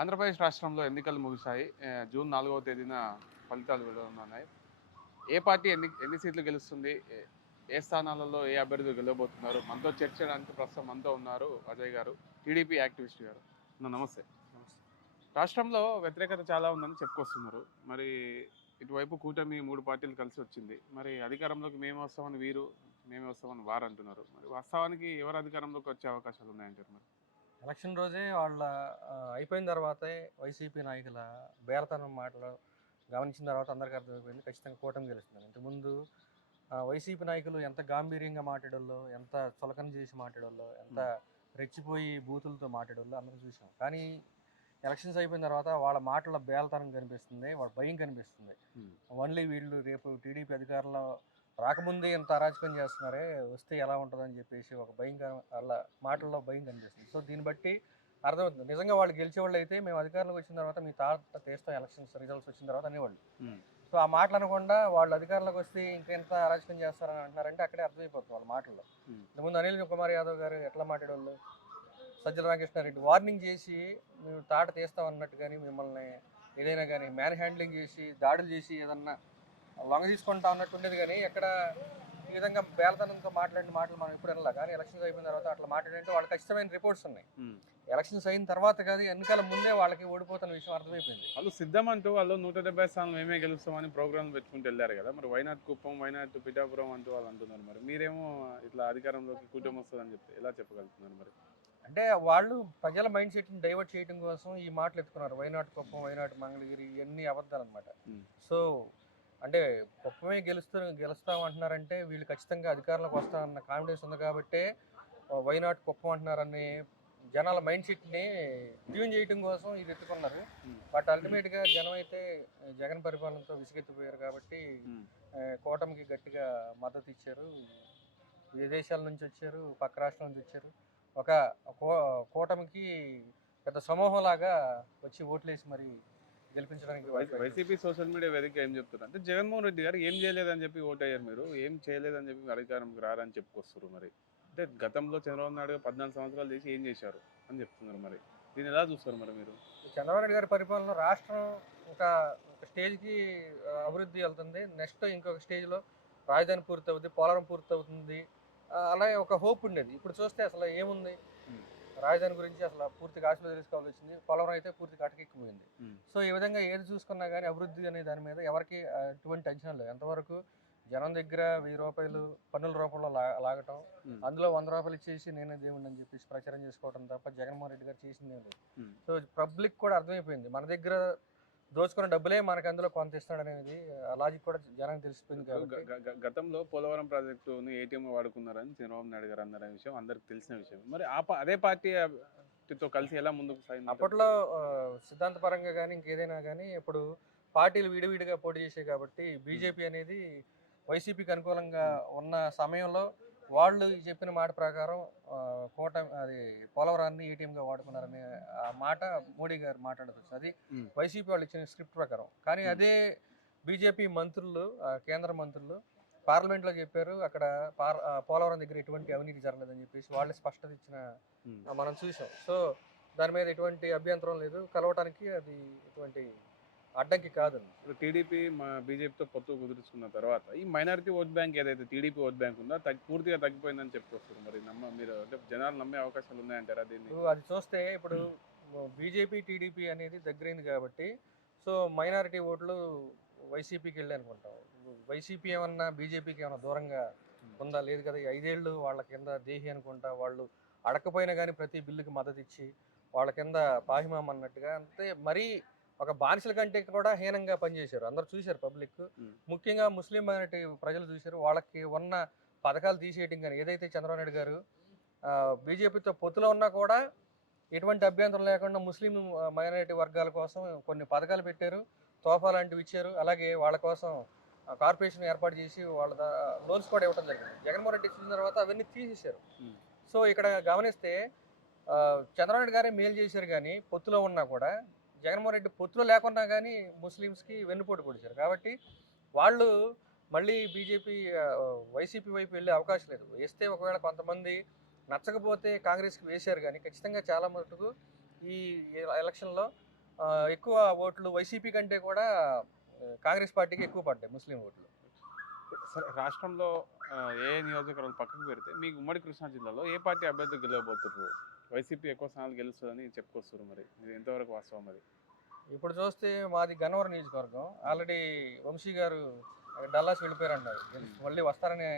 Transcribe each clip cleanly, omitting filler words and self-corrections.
ఆంధ్రప్రదేశ్ రాష్ట్రంలో ఎన్నికలు ముగిశాయి. జూన్ 4వ తేదీన ఫలితాలు వెలువడనున్నాయి. ఏ పార్టీ ఎన్ని సీట్లు గెలుస్తుంది? ఏ స్థానాలలో ఏ అభ్యర్థులు గెలవబోతున్నారు? మనతో చర్చించడానికి ప్రస్తుతం మనతో ఉన్నారు అజయ్ గారు, టీడీపీ యాక్టివిస్ట్ గారు. నమస్తే. రాష్ట్రంలో వ్యతిరేకత చాలా ఉందని చెప్పుకొస్తున్నారు. మరి ఇటువైపు కూటమి 3 పార్టీలు కలిసి వచ్చింది. మరి అధికారంలోకి మేము వస్తామని వీరు, మేమే వస్తామని వారు అంటున్నారు. మరి వాస్తవానికి ఎవరు అధికారంలోకి వచ్చే అవకాశాలు ఉన్నాయంటారు? మరి ఎలక్షన్ రోజే వాళ్ళ అయిపోయిన తర్వాతే వైసీపీ నాయకుల బేరతనం మాటలు గమనించిన తర్వాత అందరికీ అర్థమైపోయింది ఖచ్చితంగా కూటమి గెలుస్తుందని. ఇంతకుముందు వైసీపీ నాయకులు ఎంత గాంభీర్యంగా మాట్లాడోళ్ళో, ఎంత చులకన చేసి మాట్లాడోళ్ళో, ఎంత రెచ్చిపోయి బూతులతో మాట్లాడోళ్ళో అందరం చూసాం. కానీ ఎలక్షన్స్ అయిపోయిన తర్వాత వాళ్ళ మాటల బేలతనం కనిపిస్తుంది, వాళ్ళ భయం కనిపిస్తుంది. ఓన్లీ వీళ్ళు రేపు టీడీపీ అధికారంలో రాకముందే ఇంత అరాచకం చేస్తున్నారే, వస్తే ఎలా ఉంటుందని చెప్పేసి ఒక భయం వాళ్ళ మాటల్లో భయం కనిపిస్తుంది. సో దీన్ని బట్టి అర్థమవుతుంది నిజంగా వాళ్ళు గెలిచేవాళ్ళు అయితే మేము అధికారంలోకి వచ్చిన తర్వాత మీ తాత తీస్తాం ఎలక్షన్స్ రిజల్ట్స్ వచ్చిన తర్వాత అనేవాళ్ళు. సో ఆ మాటలు అనకుండా వాళ్ళు అధికారంలోకి వస్తే ఇంకెంత అరాచకం చేస్తారని అంటున్నారంటే అక్కడే అర్థమైపోతుంది వాళ్ళ మాటల్లో. ఇంతకుముందు అనిల్ కుమార్ యాదవ్ గారు ఎట్లా మాట్లాడేవాళ్ళు, సజ్జల రామకృష్ణారెడ్డి వార్నింగ్ చేసి మేము తాట తీస్తాం అన్నట్టు, కానీ మిమ్మల్ని ఏదైనా కానీ మ్యాన్ హ్యాండ్లింగ్ చేసి దాడులు చేసి ఏదన్నా లొంగ తీసుకుంటా అన్నట్టు ఉండేది. కానీ ఎక్కడ ఈ విధంగా బేలతనంతో మాట్లాడిన మాటలు మనం ఎప్పుడు వినలా. కానీ ఎలక్షన్స్ అయిపోయిన తర్వాత అట్లా మాట్లాడంటే వాళ్ళకి ఖచ్చితమైన రిపోర్ట్స్ ఉన్నాయి. ఎలక్షన్స్ అయిన తర్వాత కాదు, ఎన్నికల ముందే వాళ్ళకి ఓడిపోతున్న విషయం అర్థమైపోయింది. వాళ్ళు సిద్ధమంటూ వాళ్ళు 170 స్థానం మేమే గెలుస్తామని ప్రోగ్రాం పెట్టుకుంటూ వెళ్ళారు కదా. మరి వైనాట్ కుప్పం, వైనాట్ పిఠాపురం అంటూ వాళ్ళు అంటున్నారు. మరి మీరేమో ఇట్లా అధికారంలోకి కూటమి వస్తుందని చెప్తే ఎలా చెప్పగలుగుతున్నారు? మరి అంటే వాళ్ళు ప్రజల మైండ్ సెట్ని డైవర్ట్ చేయడం కోసం ఈ మాటలు ఎత్తుకున్నారు. వైనాట్ కుప్పం, వైనాట్ మంగళగిరి, ఇవన్నీ అబద్ధాలు అనమాట. సో అంటే కుప్పమే గెలుస్తాం అంటున్నారంటే వీళ్ళు ఖచ్చితంగా అధికారంలోకి వస్తామన్న కాన్ఫిడెన్స్ ఉంది కాబట్టే వైనాట్ కుప్పం అంటున్నారని జనాల మైండ్ సెట్ని ట్యూన్ చేయడం కోసం ఇది ఎత్తుకున్నారు. బట్ అల్టిమేట్గా జనం అయితే జగన్ పరిపాలనతో విసిగెత్తిపోయారు కాబట్టి కూటమికి గట్టిగా మద్దతు ఇచ్చారు. విదేశాల నుంచి వచ్చారు, పక్క రాష్ట్రాల నుంచి వచ్చారు. ఒక కూటమికి పెద్ద సమూహం లాగా వచ్చి ఓట్లేసి మరి గెలిపించడానికి. వైసీపీ సోషల్ మీడియా వేదిక ఏం చెప్తున్నారు అంటే జగన్మోహన్ రెడ్డి గారు ఏం చేయలేదని చెప్పి ఓటయ్యారు, మీరు ఏం చేయలేదని చెప్పి అధికారంకి రారని చెప్పుకొస్తారు. మరి అంటే గతంలో చంద్రబాబు నాయుడు 14 సంవత్సరాలు చేసి ఏం చేశారు అని చెప్తున్నారు. మరి దీన్ని ఎలా చూస్తారు? మరి మీరు చంద్రబాబు నాయుడు గారి పరిపాలన రాష్ట్రం ఒక స్టేజ్కి అభివృద్ధి వెళ్తుంది, నెక్స్ట్ ఇంకొక స్టేజ్లో రాజధాని పూర్తవుతుంది, పోలవరం పూర్తవుతుంది, అలాగే ఒక హోప్ ఉండేది. ఇప్పుడు చూస్తే అసలు ఏముంది, రాజధాని గురించి అసలు పూర్తిగా ఆశలు తెలుసుకోవాల్సి వచ్చింది, పోలవరం అయితే పూర్తిగా అటకెక్కిపోయింది. సో ఈ విధంగా ఏది చూసుకున్నా కానీ అభివృద్ధి అనే దాని మీద ఎవరికి ఎటువంటి టెన్షన్ లేదు. ఎంతవరకు జనం దగ్గర 1000 రూపాయలు పన్నుల రూపంలో లాగటం, అందులో 100 రూపాయలు ఇచ్చేసి నేనే దేవుడిని అని చెప్పేసి ప్రచారం చేసుకోవడం తప్ప జగన్మోహన్ రెడ్డి గారు చేసిందే లేదు. సో పబ్లిక్ కూడా అర్థమైపోయింది, మన దగ్గర దోచుకున్న డబ్బులే మనకు అందులో కొంత ఇస్తాడు అనేది లాజిక్ కూడా జనానికి తెలిసిపోయింది. గతంలో పోలవరం ప్రాజెక్టును ఏటీఎం వాడుకున్నారని చంద్రబాబు నాయుడు గారు అన్న విషయం అందరికి తెలిసిన విషయం. మరి అదే పార్టీతో కలిసి ఎలా ముందుకు సాగింది? అప్పట్లో సిద్ధాంతపరంగా కానీ ఇంకేదైనా కానీ ఇప్పుడు పార్టీలు విడివిడిగా పోటీ చేసాయి కాబట్టి బీజేపీ అనేది వైసీపీకి అనుకూలంగా ఉన్న సమయంలో వాళ్ళు చెప్పిన మాట ప్రకారం అది పోలవరాన్ని ఏటీఎంగా వాడుకున్నారనే ఆ మాట మోడీ గారు మాట్లాడవచ్చు. అది వైసీపీ వాళ్ళు ఇచ్చిన స్క్రిప్ట్ ప్రకారం. కానీ అదే బీజేపీ మంత్రులు, కేంద్ర మంత్రులు పార్లమెంట్లో చెప్పారు అక్కడ పోలవరం దగ్గర ఎటువంటి అవినీతి జరగలేదని చెప్పేసి వాళ్ళు స్పష్టత ఇచ్చిన మనం చూసాం. సో దాని మీద ఎటువంటి అభ్యంతరం లేదు, కలవటానికి అది ఎటువంటి అడ్డంకి కాదు. ఇప్పుడు టీడీపీ బీజేపీతో పొత్తు కుదుర్చుకున్న తర్వాత ఈ మైనారిటీ ఓట్ బ్యాంక్ ఏదైతే టీడీపీ ఓట్ బ్యాంక్ ఉందో పూర్తిగా తగ్గిపోయిందని చెప్పుకొస్తారు. మరి మీరు అంటే జనాలు నమ్మే అవకాశాలు ఉన్నాయంటారా దీన్ని? అది చూస్తే ఇప్పుడు బీజేపీ టీడీపీ అనేది దగ్గరైంది కాబట్టి సో మైనారిటీ ఓట్లు వైసీపీకి వెళ్ళి అనుకుంటాం. వైసీపీ ఏమన్నా బీజేపీకి ఏమన్నా దూరంగా ఉందా? లేదు కదా. 5 ఏళ్ళు వాళ్ళ కింద దేహి అనుకుంటా వాళ్ళు అడకపోయినా కానీ ప్రతి బిల్లుకి మద్దతు ఇచ్చి వాళ్ళ కింద పాహిమాం అన్నట్టుగా, అంతే మరీ ఒక బానిసల కంటే కూడా హీనంగా పనిచేశారు. అందరూ చూశారు పబ్లిక్, ముఖ్యంగా ముస్లిం మైనారిటీ ప్రజలు చూశారు. వాళ్ళకి ఉన్న పథకాలు తీసేయడం కానీ ఏదైతే చంద్రబాబు నాయుడు గారు బీజేపీతో పొత్తులో ఉన్నా కూడా ఎటువంటి అభ్యంతరం లేకుండా ముస్లిం మైనారిటీ వర్గాల కోసం కొన్ని పథకాలు పెట్టారు, తోఫా లాంటివి ఇచ్చారు. అలాగే వాళ్ళ కోసం కార్పొరేషన్ ఏర్పాటు చేసి వాళ్ళ లోన్స్ కూడా ఇవ్వడం జరిగింది. జగన్మోహన్ రెడ్డి ఇచ్చిన తర్వాత అవన్నీ తీసేశారు. సో ఇక్కడ గమనిస్తే చంద్రబాబు నాయుడు గారే మేలు చేశారు, కానీ పొత్తులో ఉన్నా కూడా జగన్మోహన్ రెడ్డి పొత్తులో లేకున్నా కానీ ముస్లిమ్స్కి వెన్నుపోటు పొడిచారు. కాబట్టి వాళ్ళు మళ్ళీ బీజేపీ వైసీపీ వైపు వెళ్ళే అవకాశం లేదు. వేస్తే ఒకవేళ కొంతమంది నచ్చకపోతే కాంగ్రెస్కి వేశారు, కానీ ఖచ్చితంగా చాలా మటుకు ఈ ఎలక్షన్లో ఎక్కువ ఓట్లు వైసీపీ కంటే కూడా కాంగ్రెస్ పార్టీకి ఎక్కువ పడ్డాయి ముస్లిం ఓట్లు. సరే, రాష్ట్రంలో ఏ నియోజకవర్గాలు పక్కకు పెడితే మీకు ఉమ్మడి కృష్ణా జిల్లాలో ఏ పార్టీ అభ్యర్థి గెలవబోతున్నారు? వైసీపీ ఎక్కువ స్థానాలు గెలుస్తుందని చెప్పుకొస్తారు, మరి ఇది ఎంతవరకు వాస్తవం? మరి ఇప్పుడు చూస్తే మాది గన్నవరం నియోజకవర్గం. ఆల్రెడీ వంశీ గారు డల్లాస్ వెళ్ళిపోయారు అన్నారు. మళ్ళీ వస్తారనే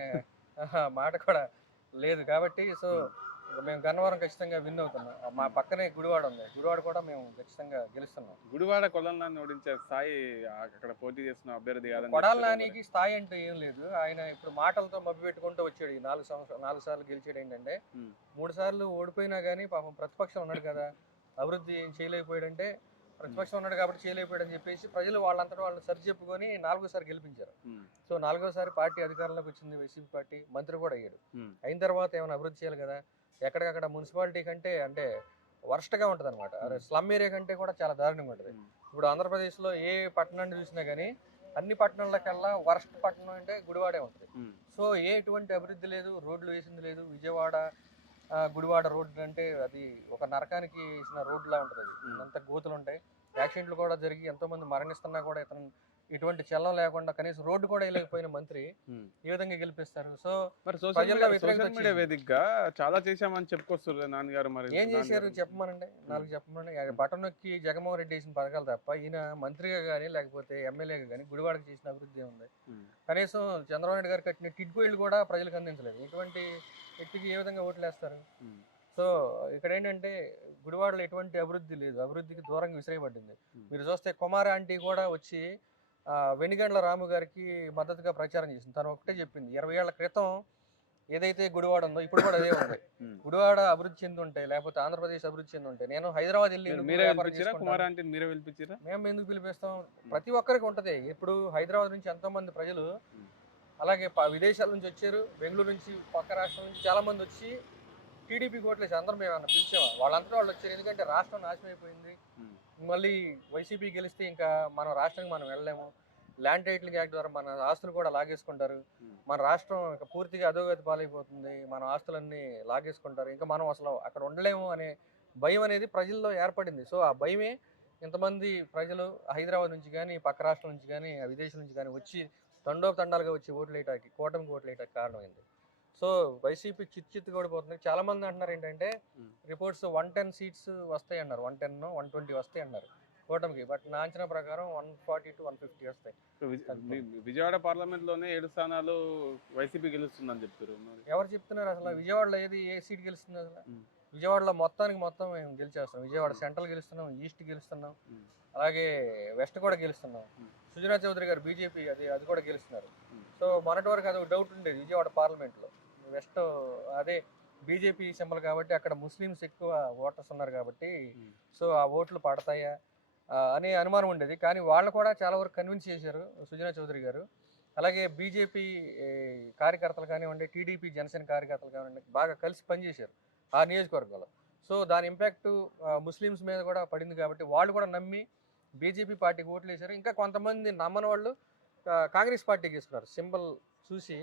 మాట కూడా లేదు కాబట్టి సో మేము గన్నవరం ఖచ్చితంగా విన్ అవుతున్నాం. మా పక్కనే గుడివాడ ఉంది, గుడివాడ కూడా మేము ఖచ్చితంగా గెలుస్తున్నాం. గుడివాడ కొడాలని ఓడించే స్థాయి అక్కడ పోటీ చేస్తున్న అభ్యర్థి కాదని కొడాల చెప్తున్నారు నానికి స్థాయి అంటే ఏం లేదు. ఆయన ఇప్పుడు మాటలతో మభ్య పెట్టుకుంటూ వచ్చాడు. ఈ 4 సార్లు గెలిచాడు. ఏంటంటే మరి. 3 సార్లు ఓడిపోయినా కానీ పాపం ప్రతిపక్షం ఉన్నాడు కదా, అభివృద్ధి ఏం చేయలేకపోయాడంటే ప్రతిపక్షం ఉన్నాడు కాబట్టి చేయలేకపోయాడు అని చెప్పేసి ప్రజలు వాళ్ళంతటా వాళ్ళు సరి చెప్పుకొని 4వ సారి గెలిపించారు. సో 4వ సారి పార్టీ అధికారంలోకి వచ్చింది వైసీపీ పార్టీ, మంత్రి కూడా అయ్యాడు. అయిన తర్వాత ఏమైనా అభివృద్ధి చేయాలి కదా. ఎక్కడికక్కడ మున్సిపాలిటీ కంటే అంటే వర్స్ట్గా ఉంటుంది అనమాట. అదే స్లమ్ ఏరియా కంటే కూడా చాలా దారుణంగా ఉంటుంది. ఇప్పుడు ఆంధ్రప్రదేశ్లో ఏ పట్టణాన్ని చూసినా కానీ అన్ని పట్టణాలకల్లా వర్స్ట్ పట్టణం అంటే గుడివాడే ఉంటుంది. సో ఎటువంటి అభివృద్ధి లేదు, రోడ్లు వేసింది లేదు. విజయవాడ గుడివాడ రోడ్డు అంటే అది ఒక నరకానికి వేసిన రోడ్లా ఉంటుంది. అది అంత గోతులు ఉంటాయి. యాక్సిడెంట్లు కూడా జరిగి ఎంతోమంది మరణిస్తున్నా కూడా ఇతను ఎటువంటి చలనం లేకుండా కనీసం రోడ్డు కూడా వేయలేకపోయిన మంత్రి ఈ విధంగా గెలిపిస్తారు. సో మరి ప్రజల్లో సోషల్ మీడియా వేదికగా చాలా చేశామని చెప్పుకొస్తారు నాన్నగారు. మరి ఏం చేశారు చెప్పమనండి, 4 చెప్పమనండి. బటన్ నొక్కి జగన్మోహన్ రెడ్డి చేసిన పథకాలు తప్ప ఈయన మంత్రిగా కానీ లేకపోతే ఎమ్మెల్యేగా కానీ గుడివాడకి చేసిన అభివృద్ధి ఏముంది? కనీసం చంద్రబాబు నాయుడు గారు కట్టిన టిడ్కో ఇళ్ళు కూడా ప్రజలకు అందించలేదు. ఇటువంటి వ్యక్తికి ఏ విధంగా ఓట్లు వేస్తారు? సో ఇక్కడ ఏంటంటే గుడివాడలో ఎటువంటి అభివృద్ధి లేదు, అభివృద్ధికి దూరంగా విసిరేయబడింది. మీరు చూస్తే కుమార్ ఆంటీ కూడా వచ్చి వెనిగండ్ల రాము గారికి మద్దతుగా ప్రచారం చేసింది. తను ఒకటే చెప్పింది, 20 ఏళ్ల క్రితం ఏదైతే గుడివాడ ఉందో ఇప్పుడు కూడా అదే ఉంది. గుడివాడ అభివృద్ధి చెంది ఉంటే లేకపోతే ఆంధ్రప్రదేశ్ అభివృద్ధి చెంది ఉంటే నేను హైదరాబాద్ వెళ్ళి మేము ఎందుకు పిలిపిస్తాం? ప్రతి ఒక్కరికి ఉంటది. ఇప్పుడు హైదరాబాద్ నుంచి ఎంతో మంది ప్రజలు అలాగే విదేశాల నుంచి వచ్చారు, బెంగళూరు నుంచి పక్క రాష్ట్రం నుంచి చాలా మంది వచ్చి టీడీపీ ఓట్లేసి అందరం మేము అన్న పిలిచాము. వాళ్ళంతా వాళ్ళు వచ్చారు. ఎందుకంటే రాష్ట్రం నాశనం అయిపోయింది. మళ్ళీ వైసీపీ గెలిస్తే ఇంకా మన రాష్ట్రానికి మనం వెళ్ళలేము. ల్యాండ్ టైటిలింగ్ యాక్ట్ ద్వారా మన ఆస్తులు కూడా లాగేసుకుంటారు. మన రాష్ట్రం ఇంకా పూర్తిగా అధోగతి పాలైపోతుంది. మన ఆస్తులన్నీ లాగేసుకుంటారు. ఇంకా మనం అసలు అక్కడ ఉండలేము అనే భయం అనేది ప్రజల్లో ఏర్పడింది. సో ఆ భయమే ఇంతమంది ప్రజలు హైదరాబాద్ నుంచి కానీ పక్క రాష్ట్రం నుంచి కానీ విదేశం నుంచి కానీ వచ్చి తండోపతండాలుగా వచ్చి ఓట్లు వేయటానికి, కూటమికి ఓట్లు వేయటానికి కారణమైంది. సో వైసీపీ చిత్తు ఓడిపోతుంది. చాలా మంది అంటున్నారు ఏంటంటే రిపోర్ట్స్ 110 సీట్స్ వస్తాయి అన్నారు, 110 120 వస్తాయి అన్నారు కూటమికి. బట్ నా అంచనా ప్రకారం 140 to 150 వస్తాయి. విజయవాడ పార్లమెంట్ లోనే 7 స్థానాలు వైసీపీ గెలుస్తుందని చెప్తారు. ఎవరు చెప్తున్నారు? అసలు విజయవాడలో ఏ సీట్ గెలుస్తుంది? అసలు విజయవాడలో మొత్తం మేము గెలిచేస్తాం. విజయవాడ సెంట్రల్ గెలుస్తున్నాం, ఈస్ట్ గెలుస్తున్నాం, అలాగే వెస్ట్ కూడా గెలుస్తున్నాం. సుజనా చౌదరి గారు బీజేపీ అది కూడా గెలుస్తున్నారు. సో మొన్నటి వరకు అది ఒక డౌట్ ఉండేది విజయవాడ పార్లమెంట్లో. వెస్ట్ అదే బీజేపీ సింబల్ కాబట్టి అక్కడ ముస్లిమ్స్ ఎక్కువ ఓటర్స్ ఉన్నారు కాబట్టి సో ఆ ఓట్లు పడతాయా అనే అనుమానం ఉండేది. కానీ వాళ్ళు కూడా చాలా వరకు కన్విన్స్ చేశారు సుజనా చౌదరి గారు. అలాగే బీజేపీ కార్యకర్తలు కానివ్వండి, టీడీపీ జనసేన కార్యకర్తలు కానివ్వండి బాగా కలిసి పనిచేశారు ఆ నియోజకవర్గంలో. సో దాని ఇంపాక్ట్ ముస్లిమ్స్ మీద కూడా పడింది కాబట్టి వాళ్ళు కూడా నమ్మి బీజేపీ పార్టీకి ఓట్లు వేశారు. ఇంకా కొంతమంది నమ్మని వాళ్ళు కాంగ్రెస్ పార్టీకి వేసుకున్నారు. సింబల్ చూసి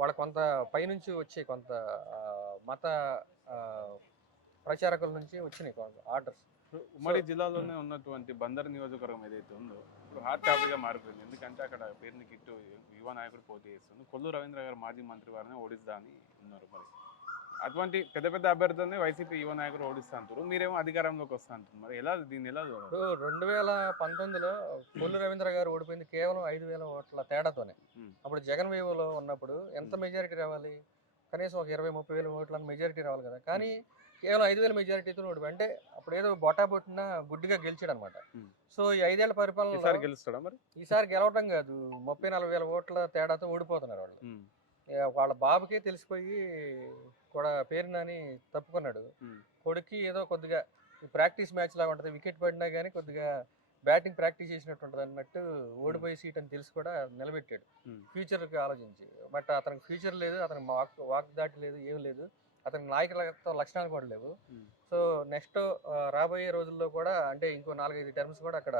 వాళ్ళ కొంత పైనుంచి వచ్చే కొంత మత ప్రచారకుల నుంచి వచ్చినాయి కొంత ఆర్డర్స్. ఉమ్మడి జిల్లాలోనే ఉన్నటువంటి బందర్ నియోజకవర్గం ఏదైతే ఉందో ఇప్పుడు హాట్ టాపిక్గా మారిపోయింది. ఎందుకంటే అక్కడ పేరుని కిట్టు యువ నాయకుడు పోటీ చేస్తుంది. కొల్లు రవీంద్ర గారు మాజీ మంత్రి వారిని ఓడిస్తా అని ఉన్నారు. మరి అటువంటి పెద్ద అభ్యర్థులని వైసీపీ యువ నాయకులు ఓడిస్తా అంటారు, మీరేమో అధికారంలోకి వస్తా అంటారు. మరి దీన్ని ఎలా 2019లో కొల్లు రవీంద్ర గారు ఓడిపోయింది కేవలం 5,000 ఓట్ల తేడాతోనే. అప్పుడు జగన్ వేవ్లో ఉన్నప్పుడు ఎంత మెజారిటీ రావాలి? కనీసం ఒక 20-30 వేల ఓట్ల మెజారిటీ రావాలి కదా. కానీ కేవలం 5,000 మెజారిటీతో ఓడిపోయి అంటే అప్పుడు ఏదో బొట్టిన గుడ్డిగా గెలిచాడు అనమాట. సో ఈ 5 ఏళ్ల పరిపాలన గెలుస్తాడా? మరి ఈసారి గెలవటం కాదు, 30-40 వేల ఓట్ల తేడాతో ఓడిపోతున్నారు వాళ్ళు. వాళ్ళ బాబుకే తెలిసిపోయి కూడా పేరునని తప్పుకున్నాడు. కొడుక్కి ఏదో కొద్దిగా ప్రాక్టీస్ మ్యాచ్ లాగా ఉంటుంది, వికెట్ పడినా కానీ కొద్దిగా బ్యాటింగ్ ప్రాక్టీస్ చేసినట్టు ఉంటుంది అన్నట్టు ఓడిపోయి సీట్ అని తెలిసి కూడా నిలబెట్టాడు ఫ్యూచర్కి ఆలోచించి. బట్ అతనికి ఫ్యూచర్ లేదు, అతనికి వాక్ దాటి లేదు, ఏం లేదు, అతనికి నాయకులతో లక్షణాలు కూడా లేవు. సో నెక్స్ట్ రాబోయే రోజుల్లో కూడా అంటే ఇంకో 4-5 టర్మ్స్ కూడా అక్కడ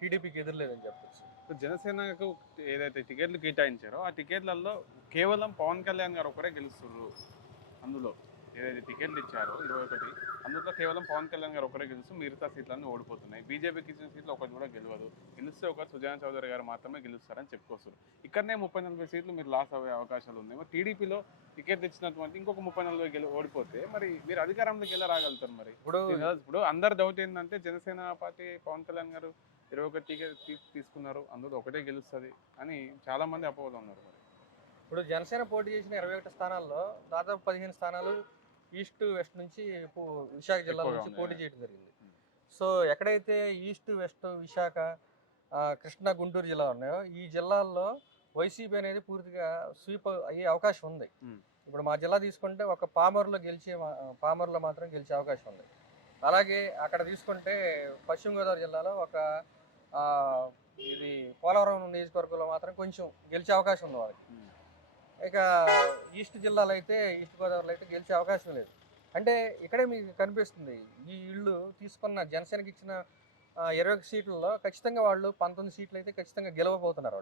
టీడీపీకి ఎదురులేదని చెప్పచ్చు. జనసేనకు ఏదైతే టికెట్లు కేటాయించారో ఆ టికెట్లలో కేవలం పవన్ కళ్యాణ్ గారు ఒకరే గెలుస్తున్నారు. అందులో ఏదైతే టికెట్లు ఇచ్చారో 21, అందులో కేవలం పవన్ కళ్యాణ్ గారు ఒకరే గెలుస్తూ మిగతా సీట్లన్నీ ఓడిపోతున్నాయి. బీజేపీకి ఇచ్చిన సీట్లు ఒకటి కూడా గెలవదు. గెలిస్తే ఒక సుజనా చౌదరి గారు మాత్రమే గెలుస్తారని చెప్పుకొస్తారు. ఇక్కడనే 30-40 సీట్లు మీరు లాస్ అయ్యే అవకాశాలు ఉన్నాయి. మరి టీడీపీలో టికెట్ ఇచ్చినటువంటి ఇంకొక 30-40 ఓడిపోతే మరి మీరు అధికారంలోకి ఎలా రాగలుగుతారు? మరి ఇప్పుడు అందరు డౌట్ ఏంటంటే జనసేన పార్టీ పవన్ కళ్యాణ్ గారు 21 టికెట్ తీసుకున్నారు, అందులో ఒకటే గెలుస్తుంది అని చాలా మంది అపోహలు ఉన్నారు. మరి ఇప్పుడు జనసేన పోటీ చేసిన 21 స్థానాల్లో దాదాపు 15 స్థానాలు ఈస్ట్ వెస్ట్ నుంచి విశాఖ జిల్లా నుంచి పోటీ చేయడం జరిగింది. సో ఎక్కడైతే ఈస్ట్ వెస్ట్ విశాఖ కృష్ణా గుంటూరు జిల్లా ఉన్నాయో ఈ జిల్లాల్లో వైసీపీ అనేది పూర్తిగా స్వీప్ అయ్యే అవకాశం ఉంది. ఇప్పుడు మా జిల్లా తీసుకుంటే ఒక పామర్లో మాత్రం గెలిచే అవకాశం ఉంది. అలాగే అక్కడ తీసుకుంటే పశ్చిమ గోదావరి జిల్లాలో ఒక ఇది పోలవరం నియోజకవర్గంలో మాత్రం కొంచెం గెలిచే అవకాశం ఉంది వాళ్ళకి. ఇక ఈస్ట్ జిల్లాలో అయితే ఈస్ట్ గోదావరిలో అయితే గెలిచే అవకాశం లేదు. అంటే ఇక్కడే మీకు కనిపిస్తుంది ఈ ఇళ్ళు తీసుకున్న జనసేనకి ఇచ్చిన 21 సీట్లలో ఖచ్చితంగా వాళ్ళు 19 సీట్లు అయితే ఖచ్చితంగా గెలవబోతున్నారు.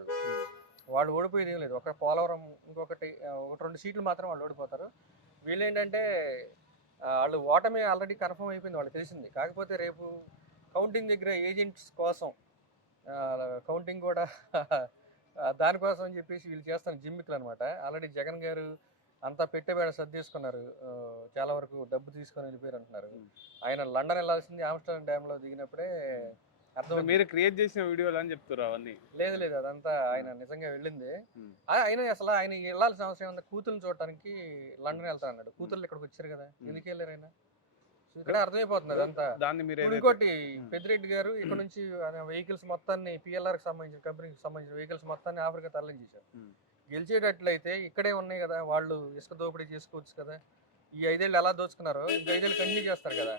వాళ్ళు ఓడిపోయేది ఏం లేదు. ఒక పోలవరం ఇంకొకటి 1-2 సీట్లు మాత్రం వాళ్ళు ఓడిపోతారు. వీళ్ళు ఏంటంటే వాళ్ళు ఓటమి ఆల్రెడీ కన్ఫర్మ్ అయిపోయింది, వాళ్ళకి తెలిసింది. కాకపోతే రేపు కౌంటింగ్ దగ్గర ఏజెంట్స్ కోసం కౌంటింగ్ కూడా దానికోసం అని చెప్పేసి వీళ్ళు చేస్తున్న జిమ్మికులు అనమాట. ఆల్రెడీ జగన్ గారు అంతా పెట్టేబేడ సర్దేసుకున్నారు, చాలా వరకు డబ్బు తీసుకొని వెళ్ళిపోయారు అంటున్నారు. ఆయన లండన్ వెళ్ళాల్సింది ఆమ్స్టర్డామ్ డ్యామ్లో దిగినప్పుడే అర్థం. మీరు క్రియేట్ చేసిన వీడియోలు అని చెప్తారు అవన్నీ? లేదు అదంతా ఆయన నిజంగా వెళ్ళింది. ఆయన అసలు ఆయన వెళ్ళాల్సిన అవసరం ఉంది, కూతుర్ని చూడటానికి లండన్ వెళ్తా అన్నాడు. కూతుర్లు ఇక్కడికి వచ్చారు కదా, ఎందుకు వెళ్ళారు ఆయన? ఇక్కడ అర్థమైపోతుంది అదంతా. ఇంకోటి పెద్దిరెడ్డి గారు ఇక్కడ నుంచి వెహికల్స్ మొత్తాన్ని పిఎల్ఆర్కి సంబంధించిన కంపెనీకి సంబంధించిన వెహికల్స్ మొత్తాన్ని ఆఫ్రికా తరలించేశారు. గెలిచేటట్లయితే ఇక్కడే ఉన్నాయి కదా, వాళ్ళు ఇసుక దోపిడీ చేసుకోవచ్చు కదా. ఈ 5 ఏళ్ళు ఎలా దోచుకున్నారో ఇంక 5 ఏళ్ళు కంటిన్యూ చేస్తారు కదా,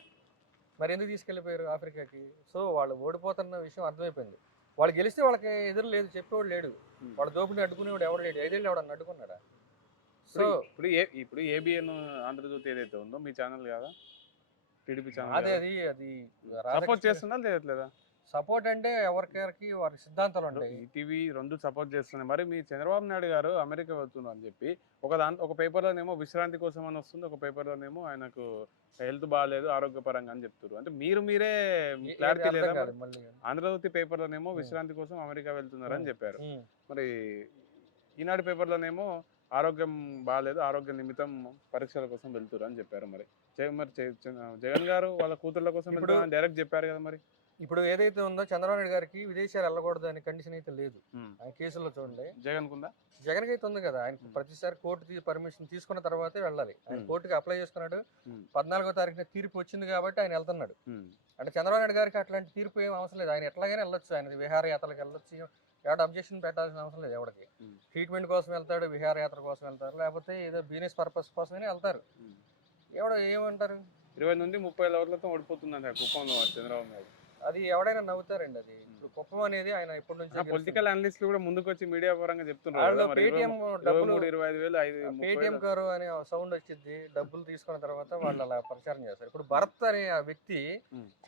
మరి ఎందుకు తీసుకెళ్ళిపోయారు ఆఫ్రికాకి? సో వాళ్ళు ఓడిపోతున్న విషయం అర్థమైపోయింది. వాళ్ళు గెలిస్తే వాళ్ళకి ఎదురు లేదు, చెప్పేవాడు లేడు. వాళ్ళ దోపిడీ అడ్డుకునేవాడు ఎవడు లేడు. 5 ఏళ్ళు ఎవడన్నా అడ్డుకున్నాడా? సో ఇప్పుడు ఏబిఎన్ ఆంధ్రజ్యోతి ఏదైతే ఉందో మీ ఛానల్ కదా, టీడీపీ ఛానల్, అది సపోర్ట్ చేస్తుందా లేదా? సపోర్ట్ అంటే ఎవరికి వారి సిద్ధాంతాలు ఉంటాయి. ఈటీవీ 2 సపోర్ట్ చేస్తున్నాయి. మరి మీ చంద్రబాబు నాయుడు గారు అమెరికా వెళ్తున్నారు అని చెప్పి ఒక పేపర్లోనేమో విశ్రాంతి కోసం అని వస్తుంది, ఒక పేపర్లోనేమో ఆయనకు హెల్త్ బాగాలేదు ఆరోగ్యపరంగా అని చెప్తారు. అంటే మీరే క్లారిటీ లేదా? ఆంధ్రజ్యోతి పేపర్లోనేమో విశ్రాంతి కోసం అమెరికా వెళ్తున్నారు అని చెప్పారు. మరి ఈనాడు పేపర్లోనేమో ఆరోగ్యం బాగాలేదు, ఆరోగ్య నిమిత్తం పరీక్షల కోసం వెళ్తున్నారు అని చెప్పారు. మరి జగన్ గారు వాళ్ళ కూతుర్ల కోసం డైరెక్ట్ చెప్పారు కదా. మరి ఇప్పుడు ఏదైతే ఉందో చంద్రబాబు నాయుడు గారికి విదేశాలు వెళ్ళకూడదు అనే కండిషన్ అయితే లేదు. ఆయన కేసుల్లో చూడండి, జగన్ అయితే ఉంది కదా. ఆయన ప్రతిసారి కోర్టు పర్మిషన్ తీసుకున్న తర్వాతే వెళ్ళాలి. ఆయన కోర్టుకి అప్లై చేసుకున్నాడు. 14వ తారీఖున తీర్పు వచ్చింది కాబట్టి ఆయన వెళ్తున్నాడు. అంటే చంద్రబాబు నాయుడు గారికి అట్లాంటి తీర్పు ఏం అవసరం లేదు. ఆయన ఎట్లాగైనా వెళ్ళొచ్చు, ఆయన విహారయాత్రలకు వెళ్ళొచ్చు, ఎవడ అబ్జెక్షన్ పెట్టాల్సిన అవసరం లేదు. ఎవరికి ట్రీట్మెంట్ కోసం వెళ్తాడు, విహారయాత్ర కోసం వెళ్తారు, లేకపోతే ఏదో బిజినెస్ పర్పస్ కోసమే వెళ్తారు. ఎవడ ఏమంటారు? 20 నుండి 30 ఓట్లతో ఓడిపోతుందంట కుప్పంలో చంద్రబాబు నాయుడు. అది ఎవడైనా నవ్వుతారండి. అది ఇప్పుడు కుప్పం అనేది ఆయన ఎప్పటి నుంచి పొలిటికల్ అనలిస్టులు కూడా ముందుకు వచ్చి మీడియా పరంగా చెప్తున్నారు. పేటిఎం కారు అనే సౌండ్ వచ్చింది, డబ్బులు తీసుకున్న తర్వాత వాళ్ళు అలా ప్రచారం చేస్తారు. ఇప్పుడు భరత్ అనే ఆ వ్యక్తి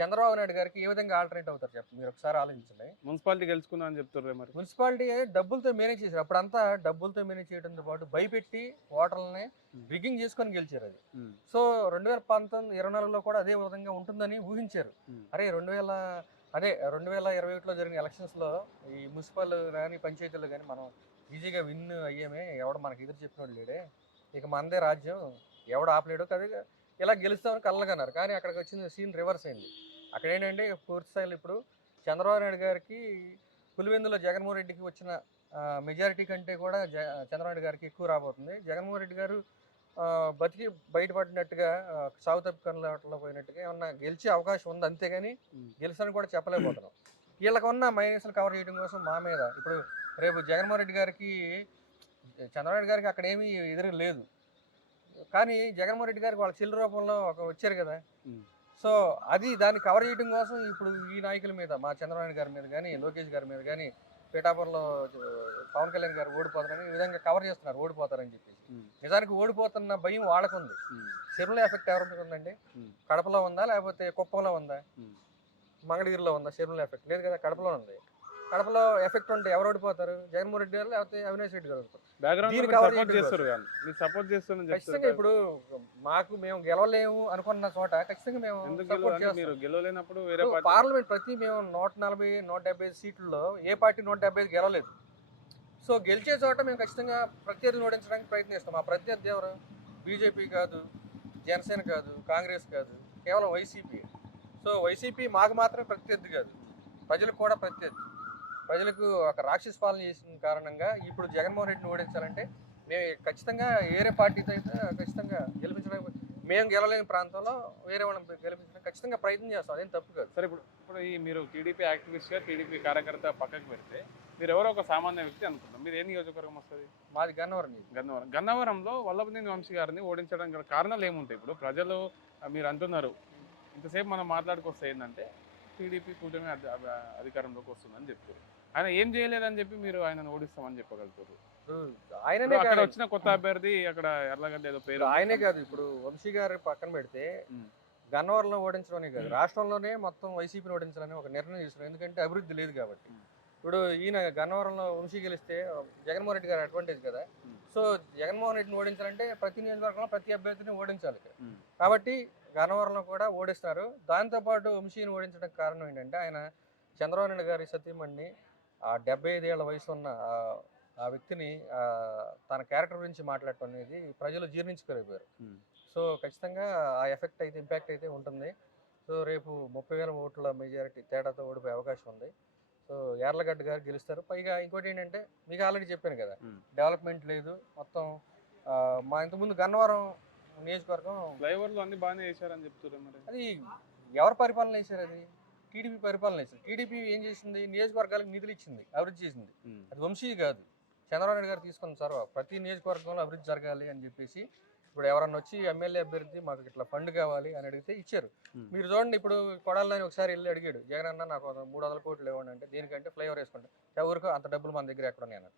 చంద్రబాబు నాయుడు గారికి ఏ విధంగా ఆల్టర్నేట్ అవుతారు చెప్పండి, మీరు ఒకసారి ఆలోచించండి. మున్సిపాలిటీ గెలుచుకున్నా అని చెప్తారు. మరి మున్సిపాలిటీ డబ్బులతో మేనేజ్ చేశారు. అప్పుడంతా డబ్బులతో మేనేజ్ చేయడంతో పాటు భయపెట్టి ఓటర్లని రిగ్గింగ్ చేసుకొని గెలిచారు. అది సో 2024లో కూడా అదే విధంగా ఉంటుందని ఊహించారు. అరే 2021లో జరిగిన ఎలక్షన్స్లో ఈ మున్సిపల్ కానీ పంచాయతీలు కానీ మనం ఈజీగా విన్ అయ్యామే, ఎవడ మనకి ఎదురు చెప్పినోడు లేడే, ఇక మనదే రాజ్యం, ఎవడు ఆపలేడు కదా, ఇలా గెలుస్తామని కళ్ళగన్నారు. కానీ అక్కడికి వచ్చిన సీన్ రివర్స్ అయింది. అక్కడ ఏంటంటే పూర్తి స్థాయిలో ఇప్పుడు చంద్రబాబు నాయుడు గారికి పులివెందులో జగన్మోహన్ రెడ్డికి వచ్చిన మెజారిటీ కంటే కూడా చంద్రబాబు నాయుడు గారికి ఎక్కువ రాబోతుంది. జగన్మోహన్ రెడ్డి గారు బతికి బయటపడినట్టుగా సాగు తప్పుకల్లో పోయినట్టుగా ఏమన్నా గెలిచే అవకాశం ఉంది, అంతేగాని గెలిచాలని కూడా చెప్పలేకపోతున్నాం. వీళ్ళకి ఉన్న మైనస్లు కవర్ చేయడం కోసం మా మీద ఇప్పుడు రేపు జగన్మోహన్ రెడ్డి గారికి చంద్రబాబు గారికి అక్కడ ఏమీ ఎదురు లేదు, కానీ జగన్మోహన్ రెడ్డి గారికి వాళ్ళ చెల్లి రూపంలో వచ్చారు కదా. సో అది దాన్ని కవర్ చేయడం కోసం ఇప్పుడు ఈ నాయకుల మీద, మా చంద్రబాబు గారి మీద కానీ లోకేష్ గారి మీద కానీ పిఠాపురంలో పవన్ కళ్యాణ్ గారు ఓడిపోతారని ఈ విధంగా కవర్ చేస్తున్నారు, ఓడిపోతారని చెప్పేసి. నిజానికి ఓడిపోతున్న భయం వాళ్ళకుంది. సిరుల ఎఫెక్ట్ ఎవరికి ఉందండి? కడపలో ఉందా, లేకపోతే కుప్పంలో ఉందా, మంగళగిరిలో ఉందా? సిరుల ఎఫెక్ట్ లేదు కదా, కడపలో ఉంది. కడపలో ఎఫెక్ట్ ఉంటే ఎవరు ఓడిపోతారు? జగన్మోహన్ రెడ్డి గారు లేకపోతే అవినాష్ రెడ్డి గారు ఓడిపోతారు. బ్యాక్గ్రౌండ్ దీన్ని మీరు cover సపోర్ట్ చేయడం చేస్తారు కానీ మీరు సపోర్ట్ చేస్తారని ఖచ్చితంగా చెప్తారు. ఇప్పుడు మేము గెలవలేము అనుకున్న చోట ఖచ్చితంగా మేము ఎందుకు సపోర్ట్ గెలవాలి? మీరు చేస్తాం. గెలవలేనప్పుడు వేరే పార్టీ పార్లమెంట్ ప్రతి మేము 140, 175 సీట్లలో ఏ పార్టీ 175 గెలవలేదు. సో గెలిచే చోట మేము ఖచ్చితంగా ప్రత్యర్థిని ఓడించడానికి ప్రయత్నిస్తాం. ఆ ప్రత్యర్థి ఎవరు? బీజేపీ కాదు, జనసేన కాదు, కాంగ్రెస్ కాదు, కేవలం వైసీపీ. సో వైసీపీ మాకు మాత్రమే ప్రత్యర్థి కాదు, ప్రజలకు కూడా ప్రత్యర్థి. ప్రజలకు ఒక రాక్షస పాలన చేసిన కారణంగా ఇప్పుడు జగన్మోహన్ రెడ్డిని ఓడించాలంటే మేము ఖచ్చితంగా వేరే పార్టీతో అయితే ఖచ్చితంగా గెలిపించడానికి, మేము గెలవలేని ప్రాంతంలో వేరే వాళ్ళని గెలిపించడానికి ఖచ్చితంగా ప్రయత్నం చేస్తాం. అదేం తప్పు కాదు. సరే ఇప్పుడు ఈ మీరు టీడీపీ యాక్టివిస్ట్గా టీడీపీ కార్యకర్త పక్కకు పెడితే మీరు ఎవరో ఒక సామాన్య వ్యక్తి అనుకుంటాం. మీరు ఏ నియోజకవర్గం వస్తుంది? మాది గన్నవరం ఇది. గన్నవరంలో వల్లభనేని వంశీ గారిని ఓడించడానికి గల కారణాలు ఏముంటాయి? ఇప్పుడు ప్రజలు మీరు అంటున్నారు, ఇంతసేపు మనం మాట్లాడుకొస్తే ఏంటంటే టీడీపీ కూటమి అధికారంలోకి వస్తుందని చెప్తారు. ఆయన ఏం చేయలేదని చెప్పి మీరు ఆయనను ఓడిస్తామని చెప్పగలుగుతారు. ఆయననే అక్కడ కాదు, వచ్చిన కొత్త అభ్యర్థి అక్కడ ఎర్లగడ్డ ఏదో పేరు ఆయనే కాదు, ఇప్పుడు వంశీ గారి పక్కన పెడితే గన్నవరంలో ఓడించడమే కాదు, రాష్ట్రంలోనే మొత్తం వైసీపీని ఓడించాలని ఒక నిర్ణయం తీసుకున్నారు. ఎందుకంటే అభివృద్ధి లేదు కాబట్టి. ఇప్పుడు ఈయన గన్నవరంలో వంశీ గెలిస్తే జగన్మోహన్ రెడ్డి గారు అడ్వాంటేజ్ కదా. సో జగన్మోహన్ రెడ్డిని ఓడించాలంటే ప్రతి నియోజకవర్గంలో ప్రతి అభ్యర్థిని ఓడించాలి. కాబట్టి గన్నవరంలో కూడా ఓడిస్తారు. దాంతోపాటు వంశీని ఓడించడానికి కారణం ఏంటంటే ఆయన చంద్రబాబు నాయుడు గారి సతీమణిని, ఆ 75 ఏళ్ల వయసు ఉన్న ఆ వ్యక్తిని తన క్యారెక్టర్ గురించి మాట్లాడటం అనేది ప్రజలు జీర్ణించుకోలేకపోయారు. సో ఖచ్చితంగా ఆ ఎఫెక్ట్ అయితే, ఇంపాక్ట్ అయితే ఉంటుంది. సో రేపు 30,000 ఓట్ల మెజారిటీ తేడాతో ఓడిపోయే అవకాశం ఉంది. సో యార్లగడ్డ గారు గెలుస్తారు. పైగా ఇంకోటి ఏంటంటే మీకు ఆల్రెడీ చెప్పాను కదా, డెవలప్మెంట్ లేదు మొత్తం. మా ఇంతకుముందు గన్నవరం నియోజకవర్గం ఫ్లైఓవర్లు అన్ని బాగానే చేశారని చెప్తున్నారు. మరి అది ఎవరు పరిపాలన చేశారు? అది టీడీపీ పరిపాలన చేశారు. టీడీపీ ఏం చేసింది? నియోజకవర్గాలకు నిధులు ఇచ్చింది, అభివృద్ధి చేసింది. అది వంశీ కాదు, చంద్రబాబు నాయుడు గారు తీసుకున్న చొరవ. ప్రతి నియోజకవర్గంలో అభివృద్ధి జరగాలి అని చెప్పేసి ఇప్పుడు ఎవరన్నా వచ్చి ఎమ్మెల్యే అభ్యర్థి మాకు ఇట్లా ఫండ్ కావాలి అని అడిగితే ఇచ్చారు. మీరు చూడండి, ఇప్పుడు కొడాలని ఒకసారి వెళ్ళి అడిగాడు, జగన్ అన్న నాకు 300 కోట్లు ఇవ్వండి అంటే, దేనికంటే ఫ్లైఓవర్ వేసుకుంటే, ఎవరికో అంత డబ్బులు మన దగ్గర ఎక్కడ ఉన్నాయి అన్నారు.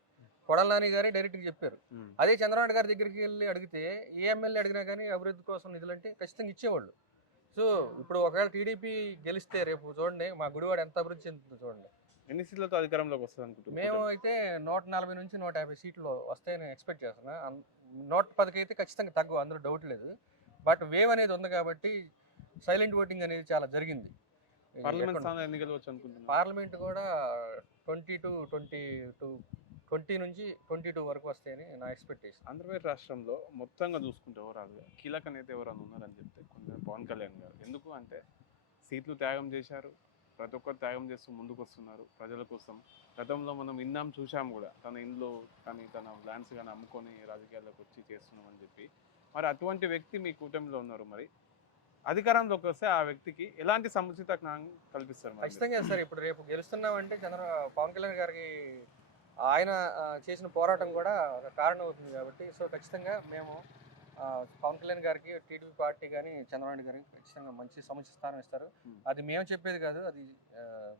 కొడాలని గారే డైరెక్ట్గా చెప్పారు. అదే చంద్రబాబు గారి దగ్గరికి వెళ్ళి అడిగితే ఏ ఎమ్మెల్యే అడిగినా కానీ అభివృద్ధి కోసం నిధులు అంటే ఖచ్చితంగా ఇచ్చేవాళ్ళు. సో ఇప్పుడు ఒకవేళ టీడీపీ గెలిస్తే రేపు చూడండి మా గుడివాడ ఎంత అభివృద్ధి చెందుతుందో చూడండి. ఎన్ని సీట్లతో అధికారంలోకి వస్తుంది అనుకుంటున్నారు? మేము అయితే 140 నుంచి 150 సీట్లు వస్తాయని ఎక్స్పెక్ట్ చేస్తున్నా. 110కి అయితే ఖచ్చితంగా తగ్గు, అందులో డౌట్ లేదు. బట్ వేవ్ అనేది ఉంది కాబట్టి సైలెంట్ ఓటింగ్ అనేది చాలా జరిగింది. పార్లమెంట్ స్థానాలు ఎన్ని గెలవచ్చు అనుకుంటున్నారు? పార్లమెంట్ కూడా 20 నుంచి 22 వరకు వస్తాయని నా ఎక్స్పెక్టేషన్. ఆంధ్రప్రదేశ్ రాష్ట్రంలో మొత్తంగా చూసుకుంటే ఓవరాల్గా కీలక నేత ఎవరైనా ఉన్నారని చెప్తే కొంచెం పవన్ కళ్యాణ్ గారు. ఎందుకు అంటే సీట్లు త్యాగం చేశారు, ప్రతి ఒక్కరు త్యాగం చేస్తూ ముందుకు వస్తున్నారు ప్రజల కోసం. గతంలో మనం విన్నాం, చూసాం కూడా, తన ఇంట్లో కానీ తన ల్యాండ్స్ కానీ అమ్ముకొని రాజకీయాల్లోకి వచ్చి చేస్తున్నామని చెప్పి. మరి అటువంటి వ్యక్తి మీ కూటమిలో ఉన్నారు. మరి అధికారంలోకి వస్తే ఆ వ్యక్తికి ఎలాంటి సముచిత జ్ఞానం కల్పిస్తారు? ఖచ్చితంగా సార్, ఇప్పుడు రేపు గెలుస్తున్నామంటే పవన్ కళ్యాణ్ గారికి ఆయన చేసిన పోరాటం కూడా ఒక కారణం అవుతుంది కాబట్టి. సో ఖచ్చితంగా మేము పవన్ కళ్యాణ్ గారికి, టీడీపీ పార్టీ కానీ చంద్రబాబు గారికి ఖచ్చితంగా మంచి సముచిత స్థానం ఇస్తారు. అది మేము చెప్పేది కాదు, అది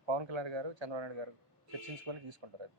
పవన్ కళ్యాణ్ గారు, చంద్రబాబు నాయుడు గారు చర్చించుకొని తీసుకుంటారు. అది